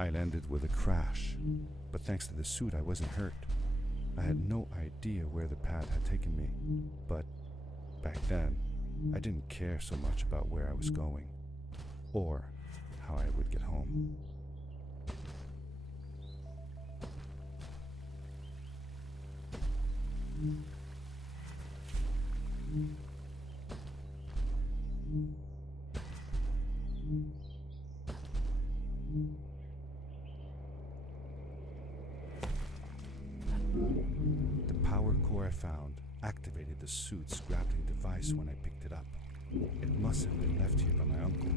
I landed with a crash, but thanks to the suit I wasn't hurt. I had no idea where the pad had taken me, but back then, I didn't care so much about where I was going, or how I would get home. The power core I found activated the suit's grappling device when I picked it up. It must have been left here by my uncle.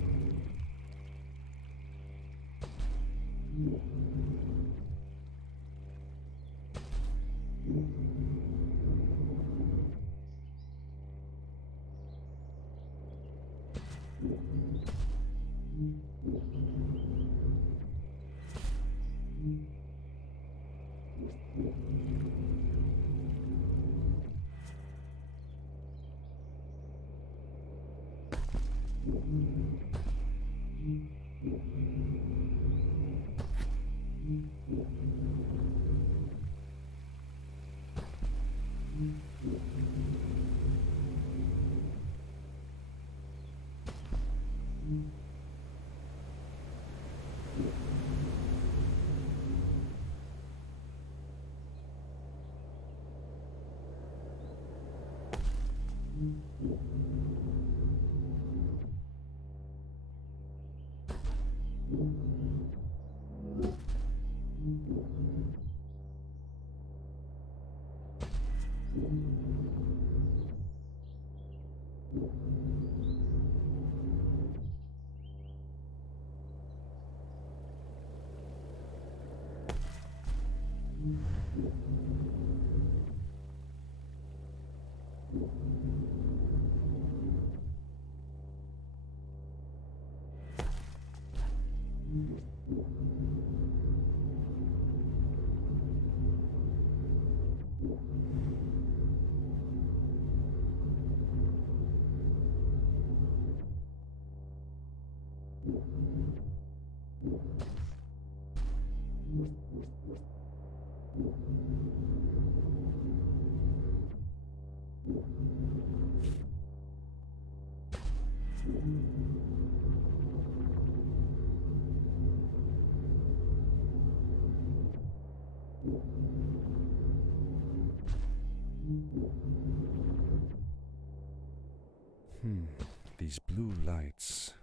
These blue lights.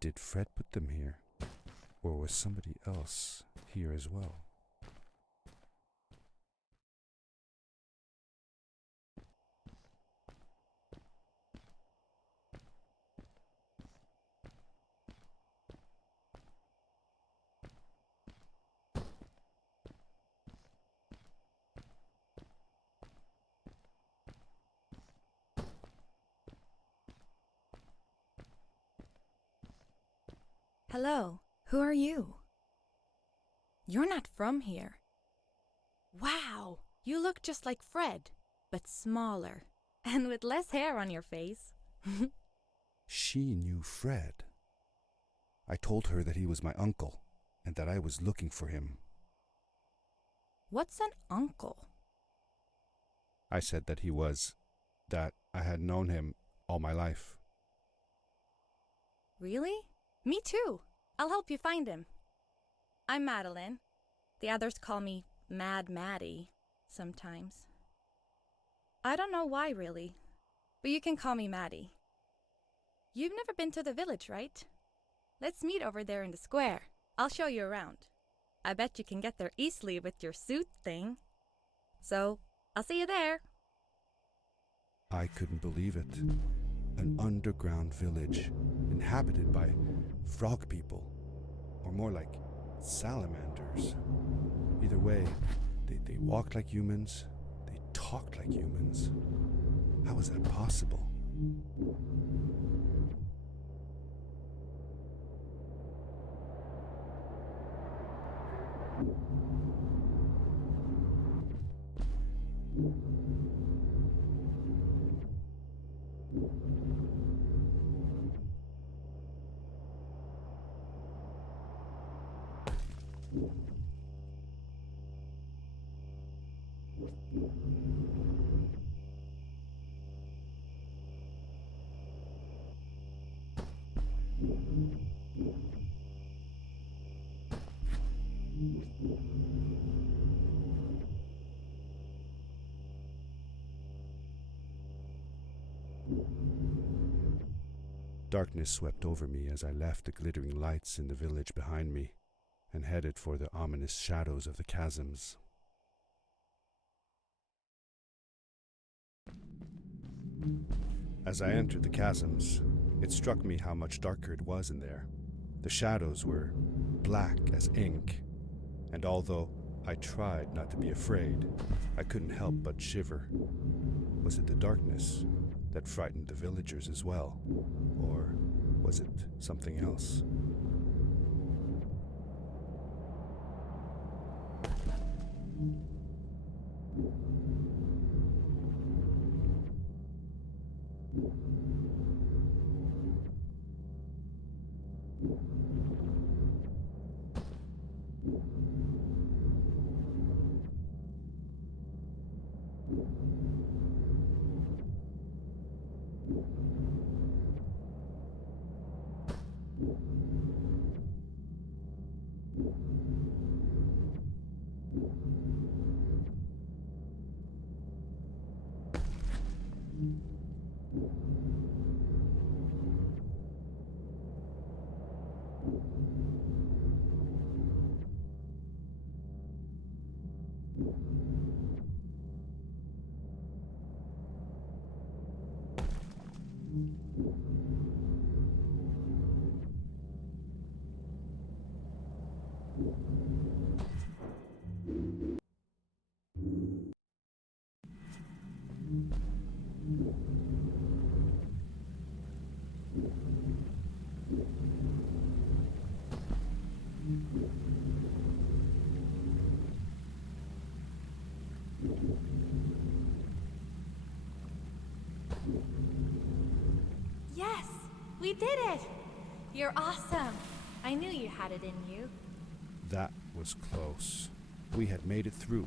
Did Fred put them here? Or was somebody else here as well? Hello, who are you? You're not from here. Wow, you look just like Fred, but smaller, and with less hair on your face. She knew Fred. I told her that he was my uncle, and that I was looking for him. What's an uncle? I said that I had known him all my life. Really? Me too. I'll help you find him. I'm Madeline. The others call me Mad Maddie sometimes. I don't know why, really, but you can call me Maddie. You've never been to the village, right? Let's meet over there in the square. I'll show you around. I bet you can get there easily with your suit thing. So, I'll see you there. I couldn't believe it. An underground village inhabited by frog people, or more like salamanders. Either way, they walked like humans, they talked like humans. How is that possible? Darkness swept over me as I left the glittering lights in the village behind me and headed for the ominous shadows of the chasms. As I entered the chasms, it struck me how much darker it was in there. The shadows were black as ink, and although I tried not to be afraid, I couldn't help but shiver. Was it the darkness that frightened the villagers as well? Or was it something else? Yes, we did it! You're awesome. I knew you had it in you. That was close. We had made it through,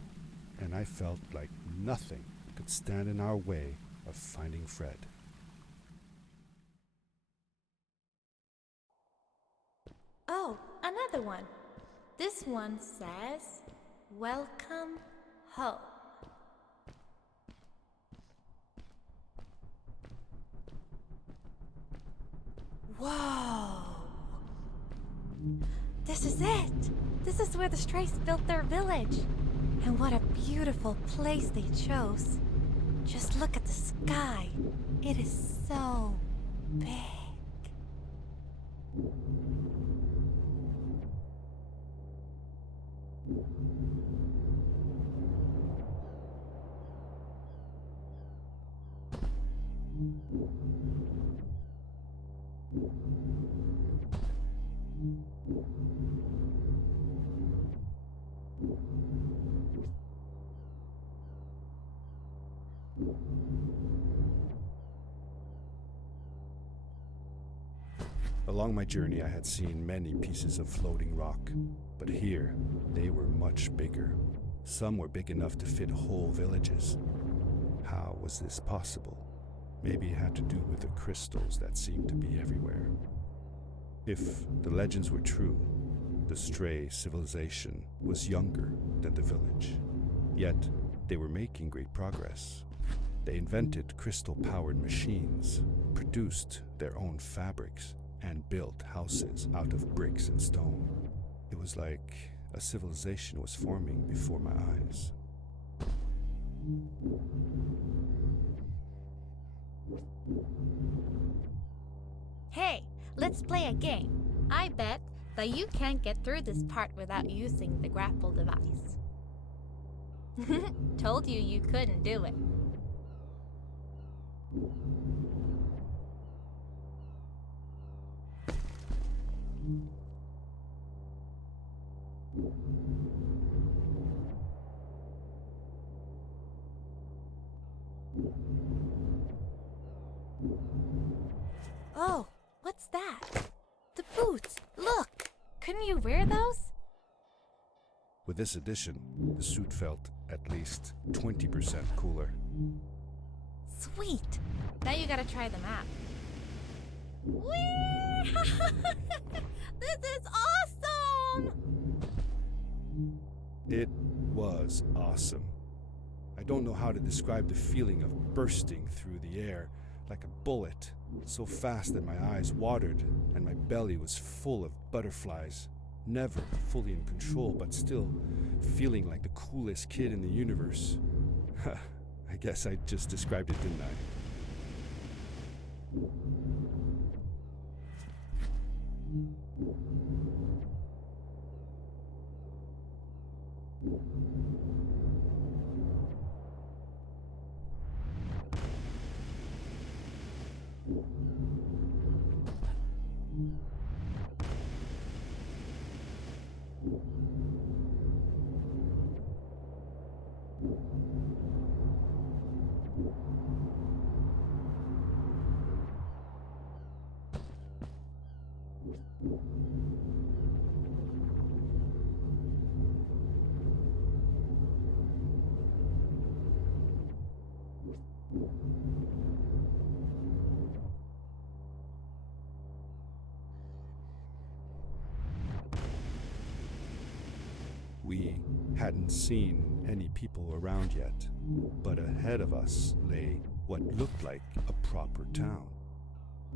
and I felt like nothing could stand in our way of finding Fred. Oh, another one. This one says, "Welcome home." Whoa! This is it! This is where the Strays built their village. And what a beautiful place they chose. Just look at the sky. It is so big. Along my journey, I had seen many pieces of floating rock, but here they were much bigger. Some were big enough to fit whole villages. How was this possible? Maybe it had to do with the crystals that seemed to be everywhere. If the legends were true, the Stray civilization was younger than the village. Yet, they were making great progress. They invented crystal-powered machines, produced their own fabrics, and built houses out of bricks and stone. It was like a civilization was forming before my eyes. Hey, let's play a game. I bet that you can't get through this part without using the grapple device. Told you you couldn't do it. Oh, what's that? The boots! Look! Couldn't you wear those? With this addition, the suit felt at least 20% cooler. Sweet! Now you gotta try the map. Whee! This is awesome! It was awesome. I don't know how to describe the feeling of bursting through the air like a bullet, so fast that my eyes watered and my belly was full of butterflies. Never fully in control, but still feeling like the coolest kid in the universe. I guess I just described it, didn't I? We hadn't seen any people around yet, but ahead of us lay what looked like a proper town.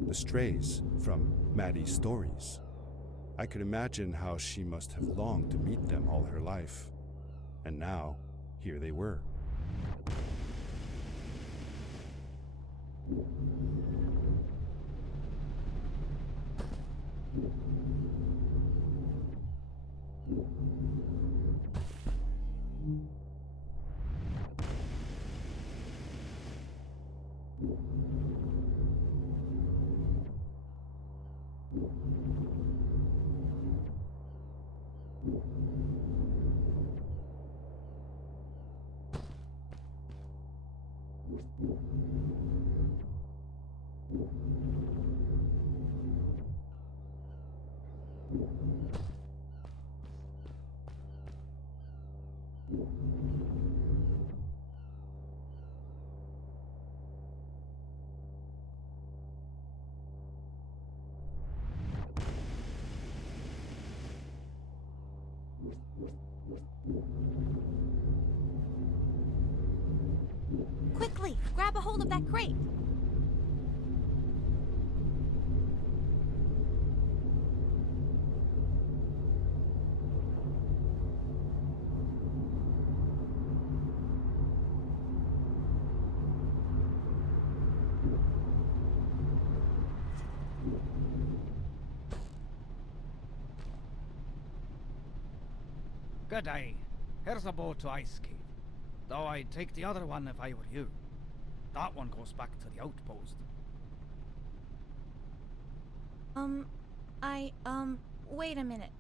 The strays from Maddie's stories. I could imagine how she must have longed to meet them all her life. And now, here they were. Quickly, grab a hold of that crate. Good day. Here's a boat to Ice Cave. Though I'd take the other one if I were you. That one goes back to the outpost. Wait a minute.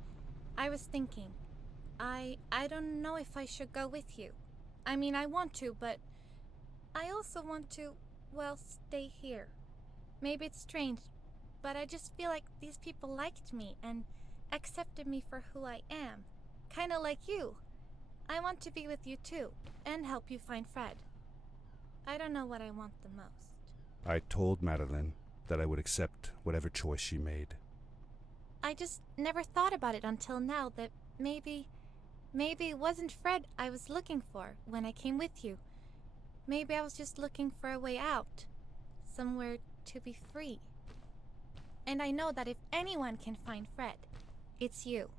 I was thinking. I don't know if I should go with you. I mean, I want to, but I also want to, well, stay here. Maybe it's strange, but I just feel like these people liked me and accepted me for who I am. Kinda like you. I want to be with you too, and help you find Fred. I don't know what I want the most. I told Madeline that I would accept whatever choice she made. I just never thought about it until now that maybe it wasn't Fred I was looking for when I came with you. Maybe I was just looking for a way out. Somewhere to be free. And I know that if anyone can find Fred, it's you.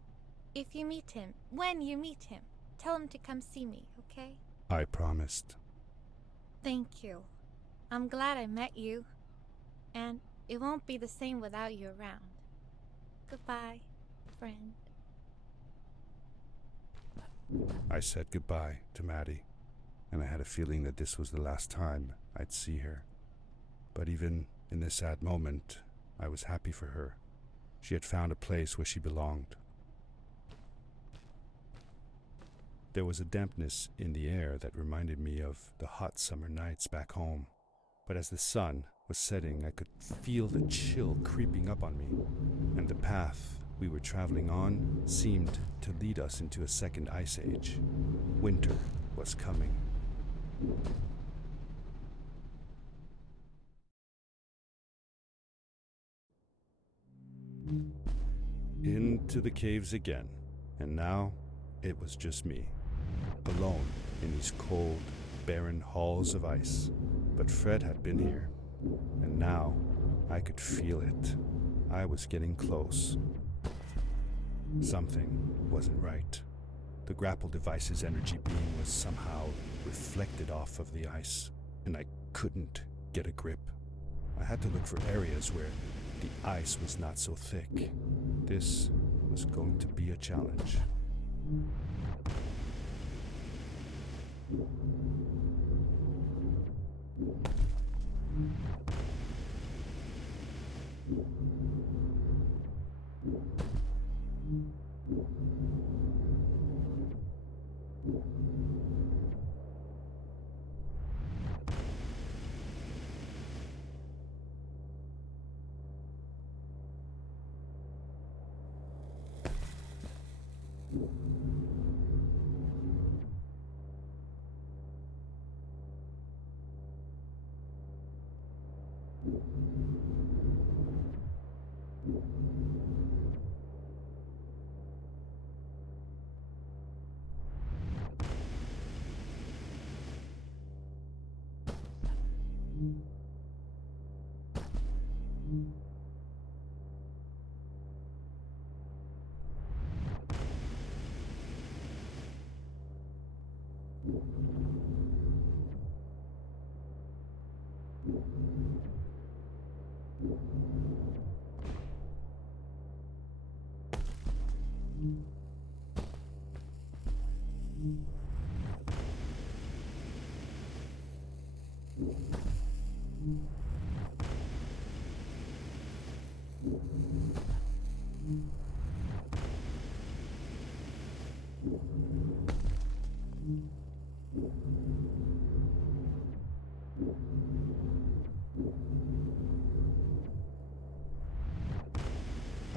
If you meet him, when you meet him, tell him to come see me, okay? I promised. Thank you. I'm glad I met you. And it won't be the same without you around. Goodbye, friend. I said goodbye to Maddie, and I had a feeling that this was the last time I'd see her. But even in this sad moment, I was happy for her. She had found a place where she belonged. There was a dampness in the air that reminded me of the hot summer nights back home. But as the sun was setting, I could feel the chill creeping up on me, and the path we were traveling on seemed to lead us into a second ice age. Winter was coming. Into the caves again, and now it was just me, alone in these cold, barren halls of ice. But Fred had been here, and now I could feel it. I was getting close. Something wasn't right. The grapple device's energy beam was somehow reflected off of the ice, and I couldn't get a grip. I had to look for areas where the ice was not so thick. This was going to be a challenge.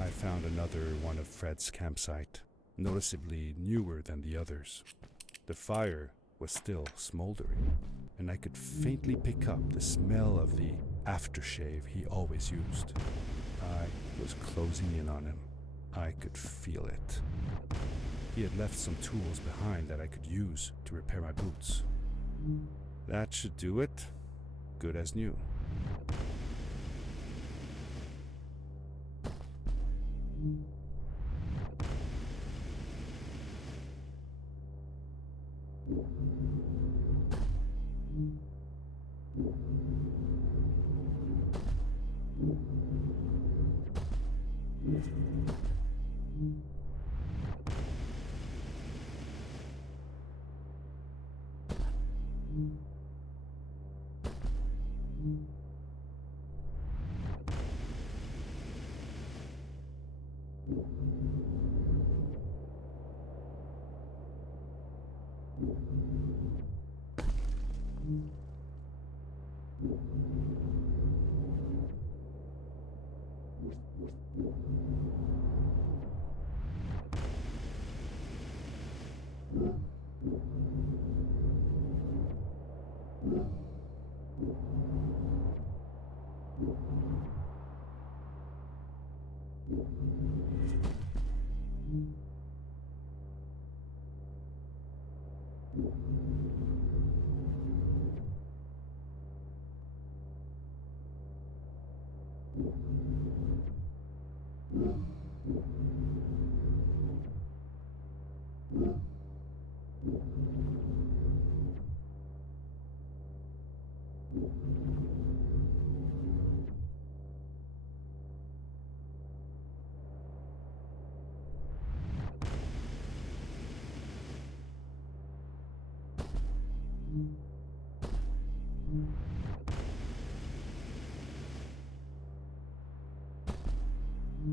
I found another one of Fred's campsite, noticeably newer than the others. The fire was still smoldering, and I could faintly pick up the smell of the aftershave he always used. I was closing in on him. I could feel it. He had left some tools behind that I could use to repair my boots. That should do it. Good as new.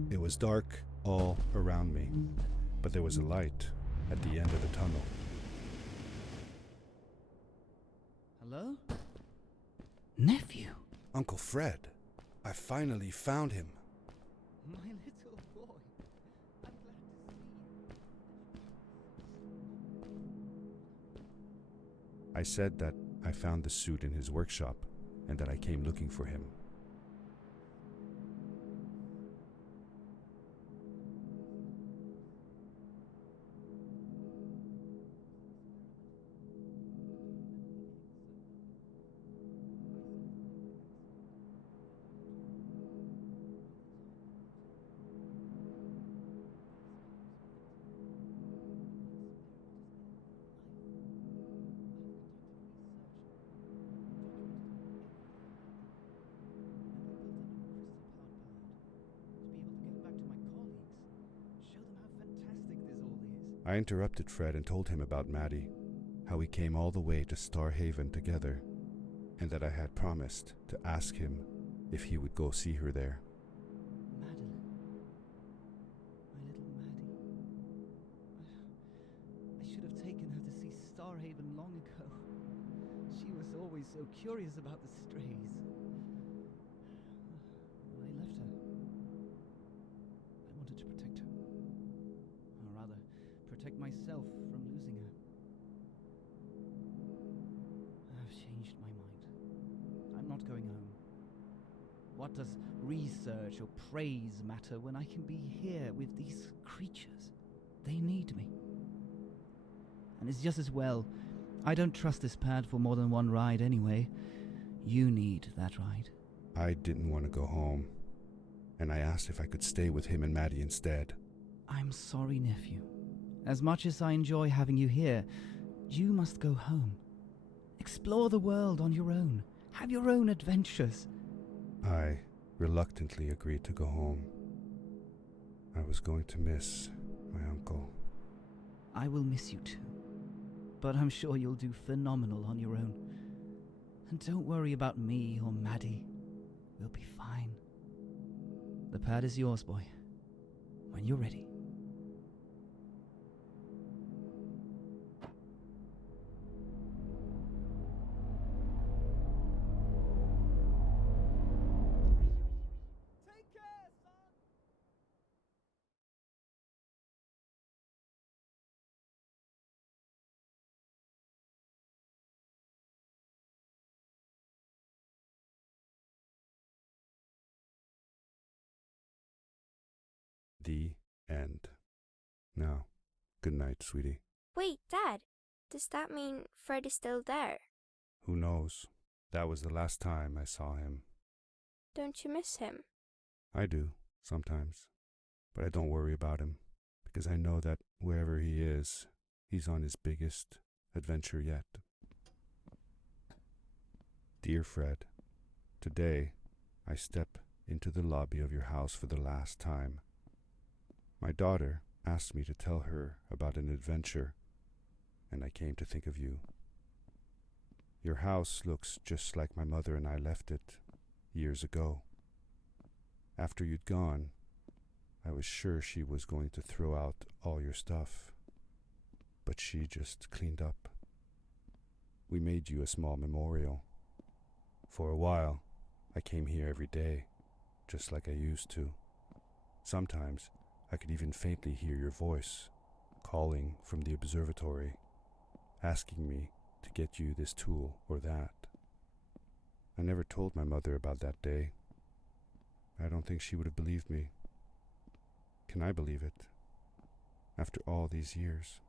It was dark all around me, but there was a light at the end of the tunnel. Hello? Nephew? Uncle Fred, I finally found him. My little boy. I said that I found the suit in his workshop and that I came looking for him. I interrupted Fred and told him about Maddie, how we came all the way to Starhaven together, and that I had promised to ask him if he would go see her there. Madeline. My little Maddie. I should have taken her to see Starhaven long ago. She was always so curious about the strays. I left her. I wanted to protect her. Or rather, protect myself from losing her. I've changed my mind. I'm not going home. What does research or praise matter when I can be here with these creatures? They need me. And it's just as well. I don't trust this pad for more than one ride anyway. You need that ride. I didn't want to go home, and I asked if I could stay with him and Maddie instead. I'm sorry, nephew. As much as I enjoy having you here, you must go home. Explore the world on your own. Have your own adventures. I reluctantly agreed to go home. I was going to miss my uncle. I will miss you too. But I'm sure you'll do phenomenal on your own. And don't worry about me or Maddie. We'll be fine. The pad is yours, boy. When you're ready. Take care, son! The end. Now, good night, sweetie. Wait, Dad. Does that mean Fred is still there? Who knows? That was the last time I saw him. Don't you miss him? I do, sometimes. But I don't worry about him, because I know that wherever he is, he's on his biggest adventure yet. Dear Fred, today I step into the lobby of your house for the last time. My daughter asked me to tell her about an adventure, and I came to think of you. Your house looks just like my mother and I left it years ago. After you'd gone, I was sure she was going to throw out all your stuff, but she just cleaned up. We made you a small memorial. For a while, I came here every day, just like I used to. Sometimes I could even faintly hear your voice, calling from the observatory, asking me to get you this tool or that. I never told my mother about that day. I don't think she would have believed me. Can I believe it? After all these years?